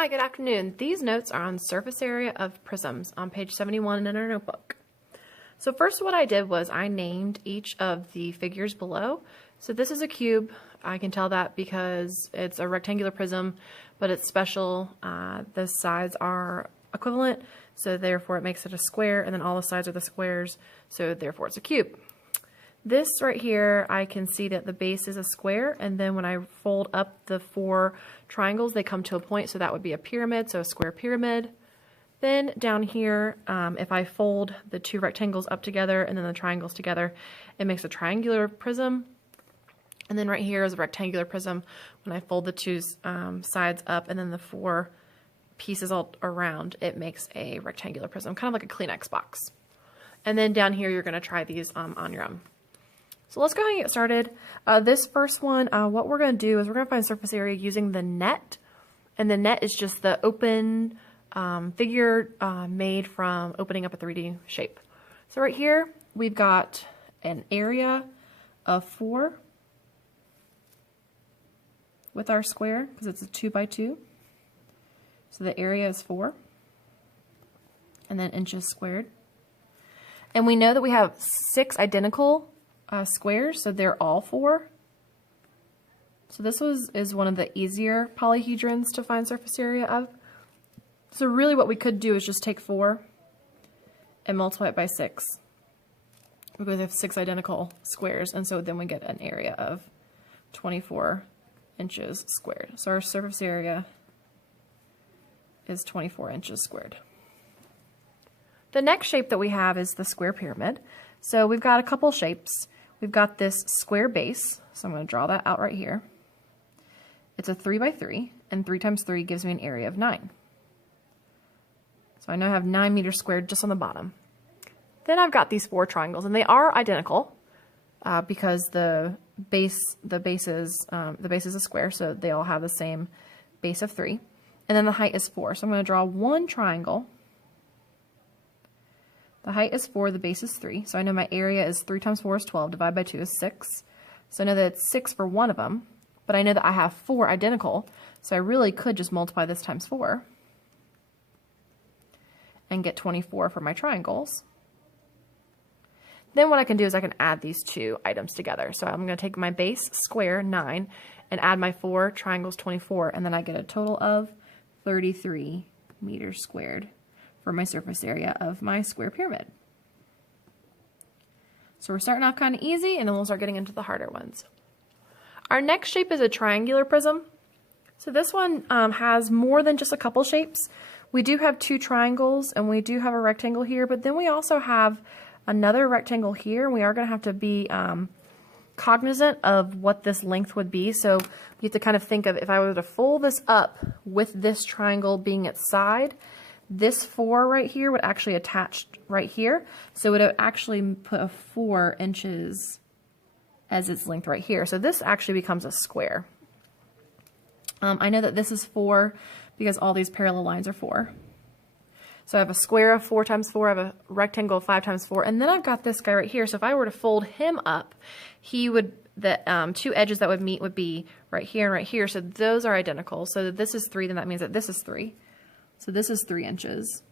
Hi, good afternoon. These notes are on surface area of prisms on page 71 in our notebook. So first what I did was I named each of the figures below. So this is a cube. I can tell that because it's a rectangular prism, but it's special. The sides are equivalent, so therefore it makes it a square, and then all the sides are the squares, so therefore it's a cube. This right here, I can see that the base is a square, and then when I fold up the four triangles, they come to a point, so that would be a pyramid, so a square pyramid. Then down here, if I fold the two rectangles up together and then the triangles together, it makes a triangular prism. And then right here is a rectangular prism. When I fold the two sides up and then the four pieces all around, it makes a rectangular prism, kind of like a Kleenex box. And then down here, you're going to try these on your own. So let's go ahead and get started. This first one, what we're going to do is we're going to find surface area using the net. And the net is just the open figure made from opening up a 3D shape. So right here, we've got an area of 4 with our square, because it's a 2 by 2. So the area is 4. And then inches squared. And we know that we have 6 identical squares, so they're all 4. So this is one of the easier polyhedrons to find surface area of. So really what we could do is just take 4 and multiply it by 6. Because we have 6 identical squares, and so then we get an area of 24 inches squared. So our surface area is 24 inches squared. The next shape that we have is the square pyramid. So we've got a couple shapes. We've got this square base, so I'm going to draw that out right here. It's a 3 by 3, and 3 times 3 gives me an area of 9. So I now have 9 meters squared just on the bottom. Then I've got these 4 triangles, and they are identical because the base is a square, so they all have the same base of 3. And then the height is 4. So I'm going to draw one triangle. The height is 4, the base is 3. So I know my area is 3 times 4 is 12, divided by 2 is 6. So I know that it's 6 for one of them, but I know that I have 4 identical, so I really could just multiply this times 4 and get 24 for my triangles. Then what I can do is I can add these two items together. So I'm going to take my base square, 9, and add my 4 triangles, 24, and then I get a total of 33 meters squared for my surface area of my square pyramid. So we're starting off kind of easy, and then we'll start getting into the harder ones. Our next shape is a triangular prism. So this one has more than just a couple shapes. We do have 2 triangles, and we do have a rectangle here, but then we also have another rectangle here, and we are going to have to be cognizant of what this length would be. So you have to kind of think of, if I were to fold this up with this triangle being its side, this 4 right here would actually attach right here. So it would actually put a 4 inches as its length right here. So this actually becomes a square. I know that this is 4 because all these parallel lines are 4. So I have a square of 4 times 4, I have a rectangle of 5 times 4, and then I've got this guy right here. So if I were to fold him up, he would, the 2 edges that would meet would be right here and right here. So those are identical. So this is 3, then that means that this is 3. So this is 3 inches.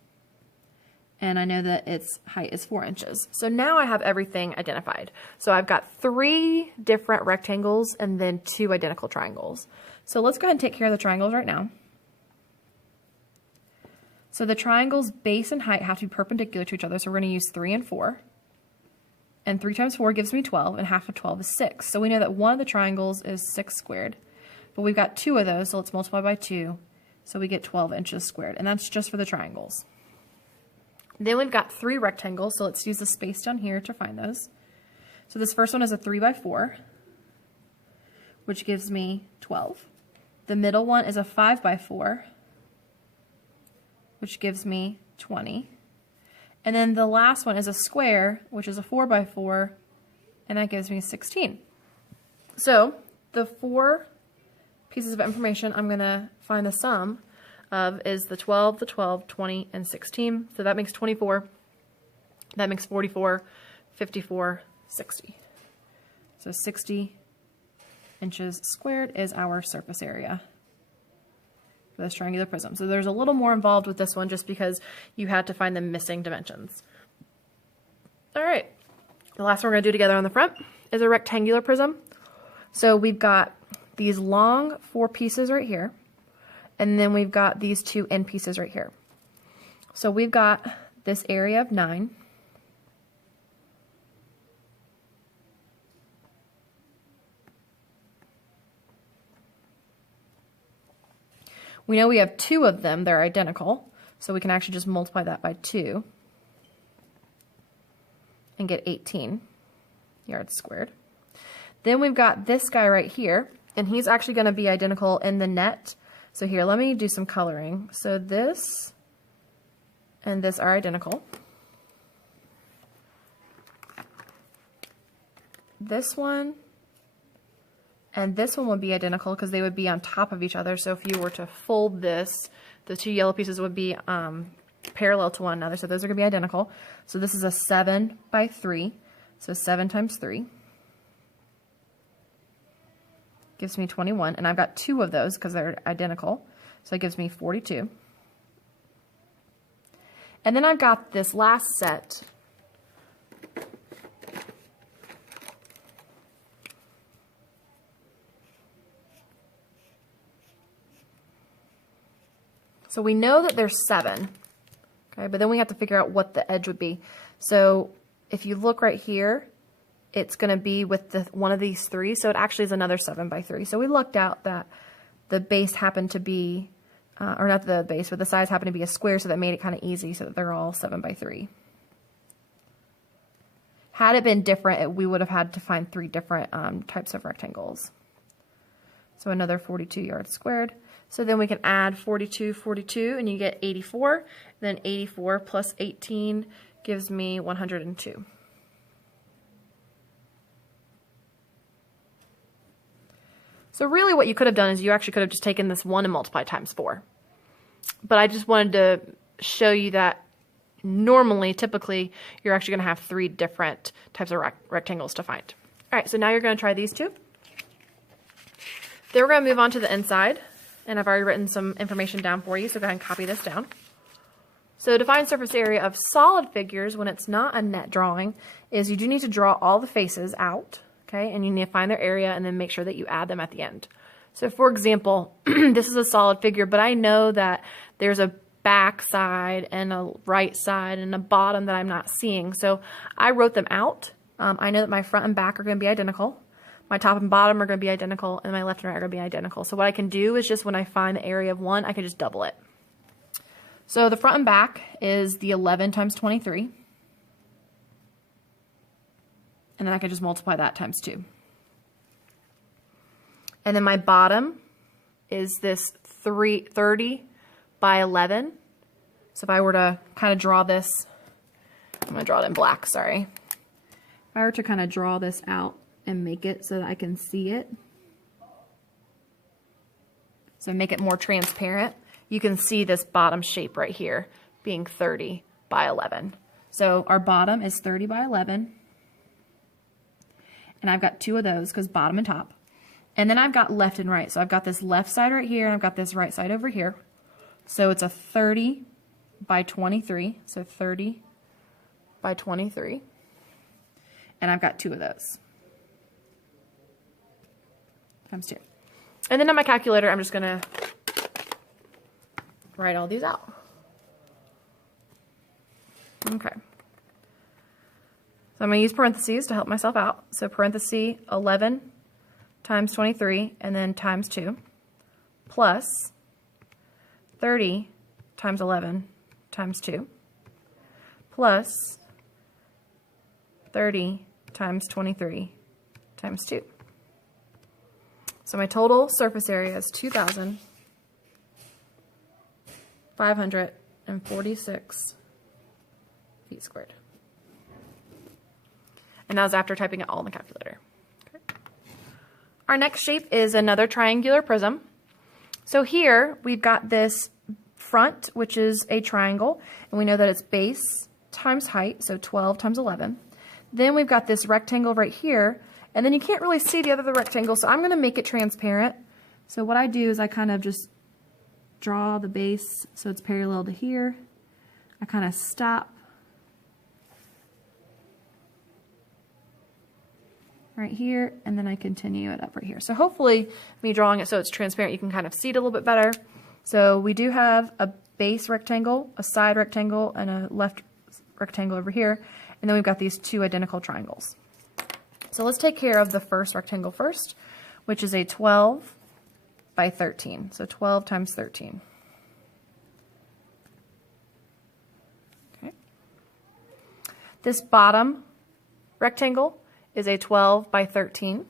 And I know that its height is 4 inches. So now I have everything identified. So I've got 3 different rectangles and then 2 identical triangles. So let's go ahead and take care of the triangles right now. So the triangle's base and height have to be perpendicular to each other, so we're going to use 3 and 4. And 3 times 4 gives me 12, and half of 12 is 6. So we know that one of the triangles is 6 squared. But we've got 2 of those, so let's multiply by 2. So we get 12 inches squared, and that's just for the triangles. Then we've got 3 rectangles, so let's use the space down here to find those. So this first one is a 3 by 4, which gives me 12. The middle one is a 5 by 4, which gives me 20. And then the last one is a square, which is a 4 by 4, and that gives me 16. So the 4 pieces of information I'm going to find the sum of is the 12, 20, and 16. So that makes 24. That makes 44, 54, 60. So 60 inches squared is our surface area for this triangular prism. So there's a little more involved with this one just because you had to find the missing dimensions. All right, the last one we're gonna do together on the front is a rectangular prism. So we've got these long 4 pieces right here, and then we've got these 2 end pieces right here. So we've got this area of 9. We know we have 2 of them, they're identical, so we can actually just multiply that by 2 and get 18 yards squared. Then we've got this guy right here, and he's actually going to be identical in the net. So here, let me do some coloring. So this and this are identical. This one and this one would be identical because they would be on top of each other. So if you were to fold this, the 2 yellow pieces would be parallel to one another. So those are going to be identical. So this is a 7 by 3. So 7 times 3 gives me 21. And I've got 2 of those because they're identical. So it gives me 42. And then I've got this last set. So we know that there's 7, okay, but then we have to figure out what the edge would be. So if you look right here, it's going to be with one of these 3, so it actually is another 7 by 3. So we lucked out that the base happened to be, or not the base, but the sides happened to be a square, so that made it kind of easy, so that they're all 7 by 3. Had it been different, we would have had to find 3 different types of rectangles. So another 42 yards squared. So then we can add 42, 42, and you get 84. Then 84 plus 18 gives me 102. So really what you could have done is you actually could have just taken this 1 and multiplied times 4. But I just wanted to show you that normally, typically, you're actually going to have 3 different types of rectangles to find. All right, so now you're going to try these 2. Then we're going to move on to the inside. And I've already written some information down for you, so go ahead and copy this down. So to find surface area of solid figures when it's not a net drawing is you do need to draw all the faces out, okay? And you need to find their area and then make sure that you add them at the end. So for example, this is a solid figure, but I know that there's a back side and a right side and a bottom that I'm not seeing. So I wrote them out. I know that my front and back are going to be identical. My top and bottom are going to be identical, and my left and right are going to be identical. So what I can do is just when I find the area of one, I can just double it. So the front and back is the 11 times 23. And then I can just multiply that times 2. And then my bottom is this 30 by 11. So if I were to kind of draw this, I'm going to draw it in black, sorry. If I were to kind of draw this out and make it so that I can see it, so make it more transparent, you can see this bottom shape right here being 30 by 11. So our bottom is 30 by 11, and I've got 2 of those because bottom and top. And then I've got left and right. So I've got this left side right here, and I've got this right side over here. So it's a 30 by 23, so 30 by 23. And I've got 2 of those. Times 2. And then on my calculator, I'm just going to write all these out. Okay. So I'm going to use parentheses to help myself out. So parenthesis 11 times 23 and then times 2 plus 30 times 11 times 2 plus 30 times 23 times 2. So my total surface area is 2,546 feet squared. And that was after typing it all in the calculator. Okay. Our next shape is another triangular prism. So here we've got this front, which is a triangle, and we know that it's base times height, so 12 times 11. Then we've got this rectangle right here, and then you can't really see the other rectangle, so I'm going to make it transparent. So what I do is I kind of just draw the base so it's parallel to here. I kind of stop right here, and then I continue it up right here. So hopefully me drawing it so it's transparent, you can kind of see it a little bit better. So we do have a base rectangle, a side rectangle, and a left rectangle over here, and then we've got these two identical triangles. So let's take care of the first rectangle first, which is a 12 by 13. So 12 times 13. Okay. This bottom rectangle is a 12 by 13.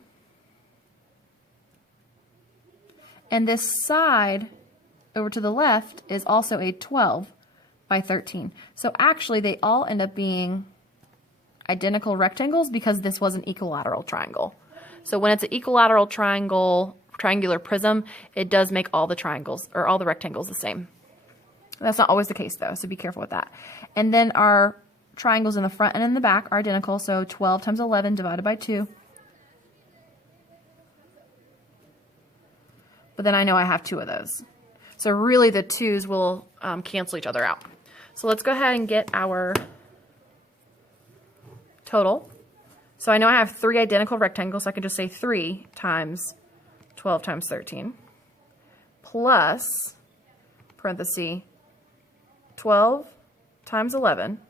And this side over to the left is also a 12 by 13. So actually they all end up being identical rectangles because this was an equilateral triangle. So when it's an equilateral triangular prism, it does make all the triangles or all the rectangles the same. That's not always the case though, so be careful with that. And then our triangles in the front and in the back are identical, so 12 times 11 divided by 2. But then I know I have 2 of those. So really the 2's will cancel each other out. So let's go ahead and get our total. So I know I have 3 identical rectangles, so I can just say 3 times 12 times 13 plus, parenthesis, 12 times 11.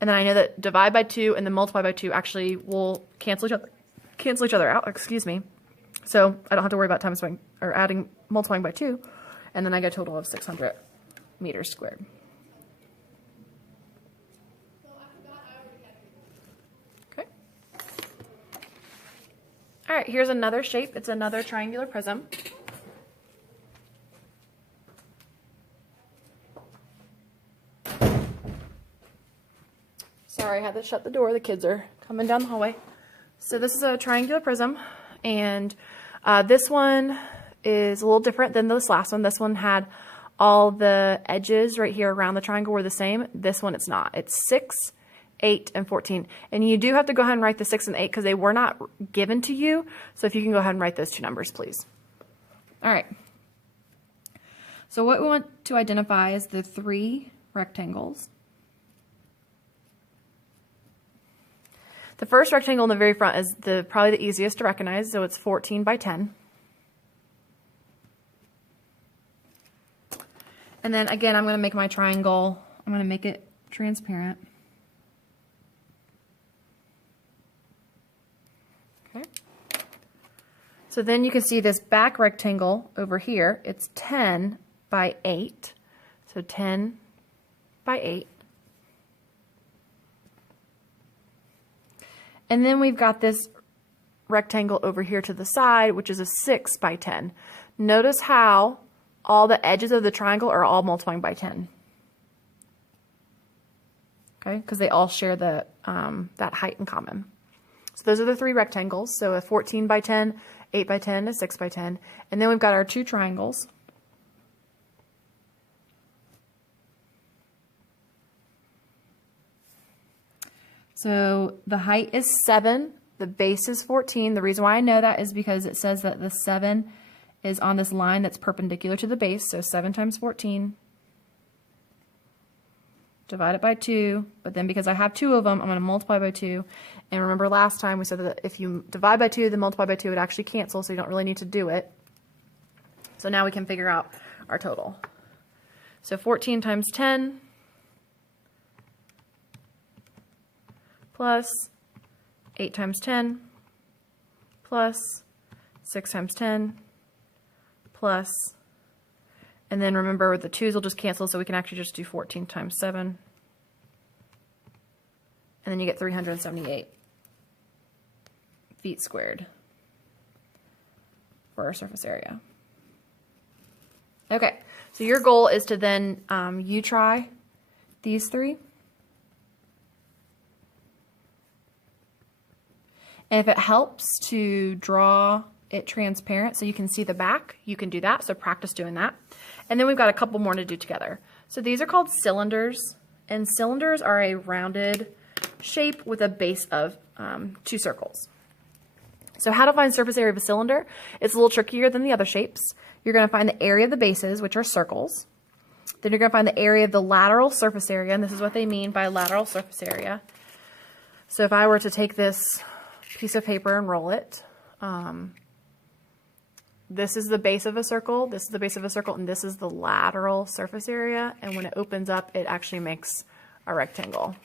And then I know that divide by 2 and then multiply by 2 actually will cancel each other out, excuse me. So I don't have to worry about times by, or multiplying by 2. And then I get a total of 600 meters squared. Okay. All right, here's another shape. It's another triangular prism. Sorry, I had to shut the door. The kids are coming down the hallway. So this is a triangular prism, and this one is a little different than this last one. This one had all the edges right here around the triangle were the same. This one it's not. It's 6, 8, and 14. And you do have to go ahead and write the 6 and 8 because they were not given to you. So if you can go ahead and write those 2 numbers, please. All right. So what we want to identify is the 3 rectangles. The first rectangle in the very front is probably the easiest to recognize, so it's 14 by 10. And then again, I'm going to make my triangle, I'm going to make it transparent. Okay. So then you can see this back rectangle over here, it's 10 by 8. So 10 by 8. And then we've got this rectangle over here to the side, which is a 6 by 10. Notice how all the edges of the triangle are all multiplying by 10. Okay, because they all share the that height in common. So those are the 3 rectangles. So a 14 by 10, 8 by 10, a 6 by 10. And then we've got our 2 triangles. So the height is 7, the base is 14. The reason why I know that is because it says that the 7 is on this line that's perpendicular to the base. So 7 times 14, divide it by 2. But then because I have 2 of them, I'm going to multiply by 2. And remember last time we said that if you divide by 2, then multiply by 2, it actually cancels, so you don't really need to do it. So now we can figure out our total. So 14 times 10 plus 8 times 10 plus 6 times 10 plus, and then remember the 2's will just cancel, so we can actually just do 14 times 7. And then you get 378 feet squared for our surface area. Okay, so your goal is to then, you try these 3. And if it helps to draw it transparent so you can see the back, you can do that. So practice doing that. And then we've got a couple more to do together. So these are called cylinders, and cylinders are a rounded shape with a base of 2 circles. So how to find surface area of a cylinder? It's a little trickier than the other shapes. You're going to find the area of the bases, which are circles. Then you're going to find the area of the lateral surface area, and this is what they mean by lateral surface area. So if I were to take this piece of paper and roll it, this is the base of a circle, this is the base of a circle, and this is the lateral surface area. And when it opens up, it actually makes a rectangle.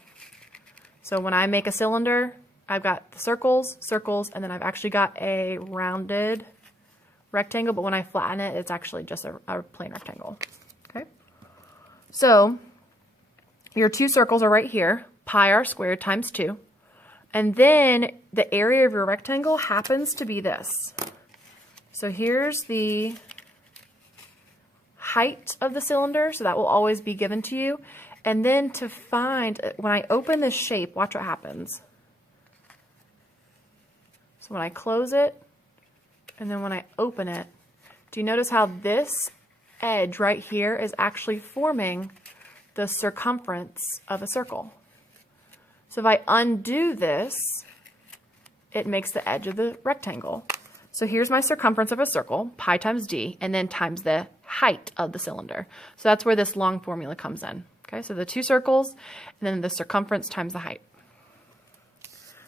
So when I make a cylinder, I've got the circles, circles, and then I've actually got a rounded rectangle, but when I flatten it, it's actually just a plain rectangle. Okay. So your two circles are right here, pi r squared times 2. And then the area of your rectangle happens to be this. So here's the height of the cylinder, so that will always be given to you. And then to find, when I open this shape, watch what happens. So when I close it, and then when I open it, do you notice how this edge right here is actually forming the circumference of a circle? So if I undo this, it makes the edge of the rectangle. So here's my circumference of a circle, pi times d, and then times the height of the cylinder. So that's where this long formula comes in. Okay, so the two circles, and then the circumference times the height.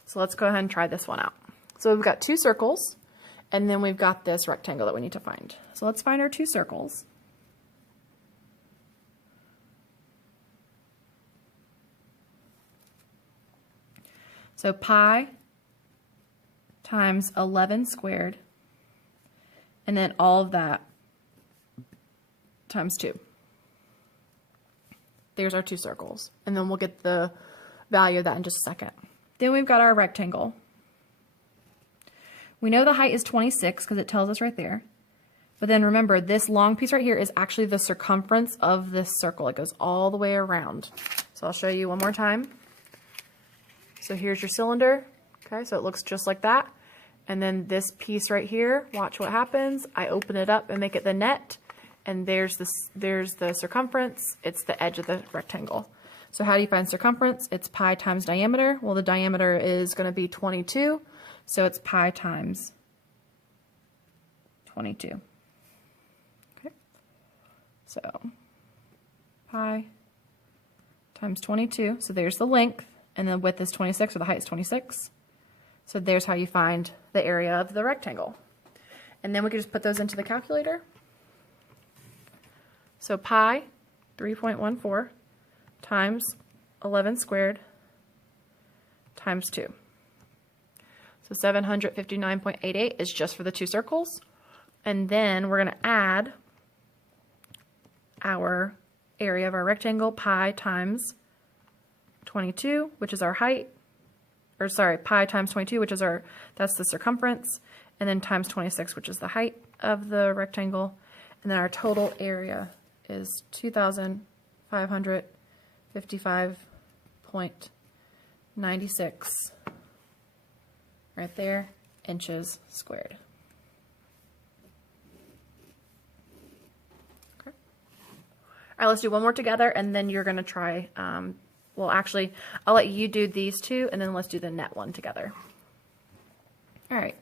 So let's go ahead and try this one out. So we've got two circles, and then we've got this rectangle that we need to find. So let's find our two circles. So pi times 11 squared, and then all of that times 2. There's our two circles, and then we'll get the value of that in just a second. Then we've got our rectangle. We know the height is 26 because it tells us right there. But then remember, this long piece right here is actually the circumference of this circle. It goes all the way around. So I'll show you one more time. So here's your cylinder. Okay, so it looks just like that. And then this piece right here, watch what happens. I open it up and make it the net. And there's the circumference. It's the edge of the rectangle. So how do you find circumference? It's pi times diameter. Well, the diameter is going to be 22. So it's pi times 22. Okay. So pi times 22. So there's the length. And the width is 26, or the height is 26. So there's how you find the area of the rectangle. And then we can just put those into the calculator. So pi, 3.14, times 11 squared, times 2. So 759.88 is just for the two circles. And then we're going to add our area of our rectangle, pi times 22, which is our height, or sorry, pi times 22, which is that's the circumference, and then times 26, which is the height of the rectangle, and then our total area is 2,555.96 right there, inches squared. Okay. All right, let's do one more together, and then you're going to try well, actually, I'll let you do these two, and then let's do the net one together. All right,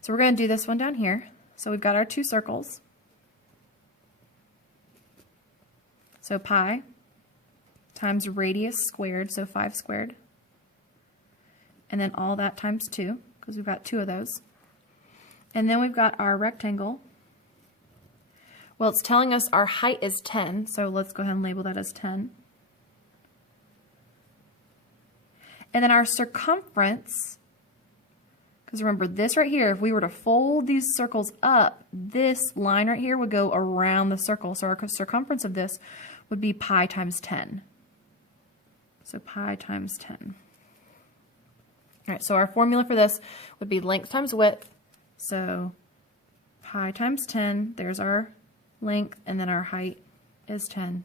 so we're going to do this one down here. So we've got our two circles. So pi times radius squared, so 5 squared. And then all that times 2, because we've got two of those. And then we've got our rectangle. Well, it's telling us our height is 10, so let's go ahead and label that as 10. And then our circumference, because remember this right here, if we were to fold these circles up, this line right here would go around the circle. So our circumference of this would be pi times 10. So pi times 10. All right, so our formula for this would be length times width. So pi times 10, there's our length, and then our height is 10.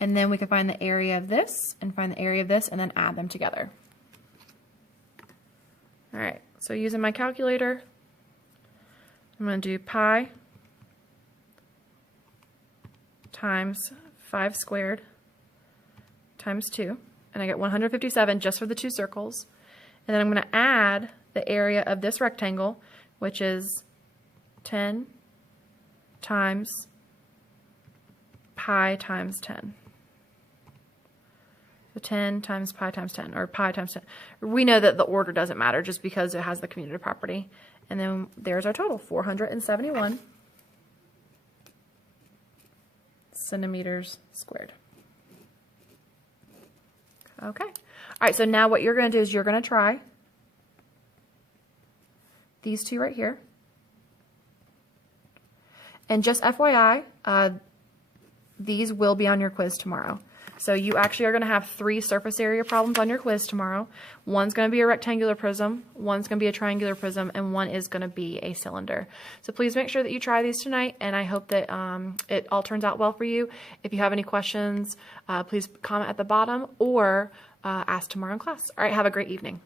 And then we can find the area of this and find the area of this and then add them together. All right, so using my calculator, I'm going to do pi times 5 squared times 2. And I get 157 just for the two circles. And then I'm going to add the area of this rectangle, which is 10 times pi times 10. So 10 times pi times 10, or pi times 10. We know that the order doesn't matter just because it has the commutative property. And then there's our total, 471 centimeters squared. Okay. All right, so now what you're going to do is you're going to try these two right here. And just FYI, these will be on your quiz tomorrow. So you actually are going to have 3 surface area problems on your quiz tomorrow. One's going to be a rectangular prism, one's going to be a triangular prism, and one is going to be a cylinder. So please make sure that you try these tonight, and I hope that it all turns out well for you. If you have any questions, please comment at the bottom or ask tomorrow in class. All right, have a great evening.